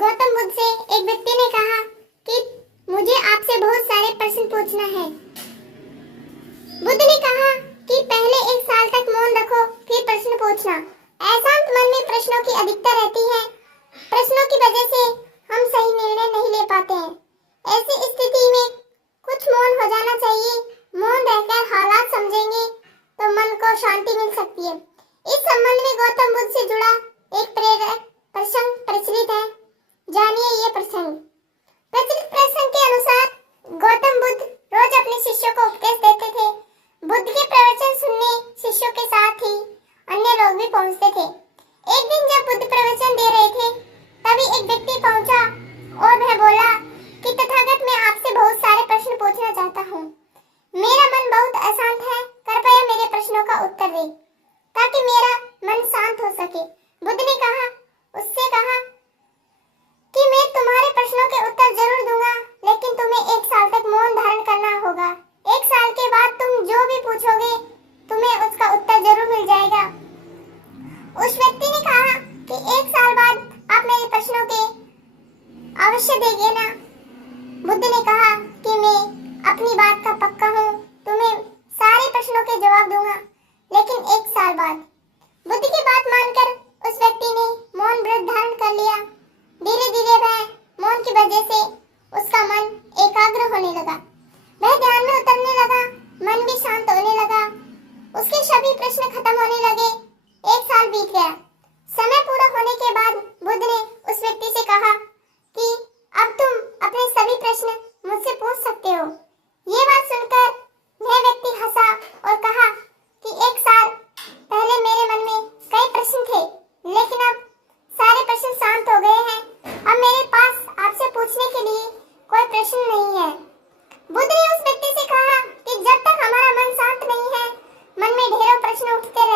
गौतम बुद्ध से एक व्यक्ति ने कहा कि मुझे आपसे बहुत सारे प्रश्न पूछना है। बुद्ध ने कहा कि पहले 1 साल तक मौन रखो, फिर प्रश्न पूछना। अशांत मन में प्रश्नों की अधिकता रहती है। प्रश्नों की वजह से हम सही निर्णय नहीं ले पाते हैं। ऐसी स्थिति में कुछ मौन हो जाना चाहिए। मौन रहकर हालात समझेंगे तो मन को शांति मिल सकती है। इस संबंध में गौतम बुद्ध से जुड़ा एक प्रेरक प्रसंग प्रचलित है। जानिए ये प्रसंग। प्रचलित प्रसंग के अनुसार गौतम बुद्ध रोज अपने शिष्यों को उपदेश देते थे। बुद्ध के प्रवचन सुनने शिष्यों के साथ ही अन्य लोग भी पहुंचते थे। एक दिन जब बुद्ध प्रवचन दे रहे थे, तभी एक व्यक्ति पहुंचा और वह बोला कि तथागत, मैं आपसे बहुत सारे प्रश्न पूछना चाहता हूँ। मेरा मन बहुत अशांत है, कृपया मेरे प्रश्नों का उत्तर दे ताकि मेरा मन शांत हो सके। बुद्ध ने उससे कहा कि मैं तुम्हारे प्रश्नों के उत्तर जरूर दूंगा, लेकिन तुम्हें 1 साल तक मौन धारण करना होगा। 1 साल के बाद तुम जो भी पूछोगे, तुम्हें उसका उत्तर जरूर मिल जाएगा। उस व्यक्ति ने कहा कि 1 साल बाद आप मेरे प्रश्नों के अवश्य देंगे ना? बुद्ध ने कहा कि मैं अपनी बात का पक्का हूँ, तुम्हें सारे प्रश्नों के जवाब दूंगा, लेकिन 1 साल बाद। बुद्ध की बात मानकर उस व्यक्ति ने मौन व्रत धारण कर लिया। धीरे धीरे वह मौन की वजह से उसका मन एकाग्र होने लगा। वह ध्यान में उतरने लगा, मन भी शांत होने लगा। उसके सभी प्रश्न खत्म होने लगे। 1 साल बीत गया। समय पूरा होने के बाद बुद्ध ने उस व्यक्ति से कहा कि अब तुम अपने सभी प्रश्न मुझसे पूछ सकते हो। ये बात सुनकर वह व्यक्ति हंसा और कहा कि 1 साल पहले मेरे मन में कई प्रश्न थे, लेकिन अब सारे प्रश्न शांत हो गए हैं। अब मेरे पास आपसे पूछने के लिए कोई प्रश्न नहीं है। बुद्ध ने उस व्यक्ति से कहा कि जब तक हमारा मन शांत नहीं है, मन में ढेरों प्रश्न उठते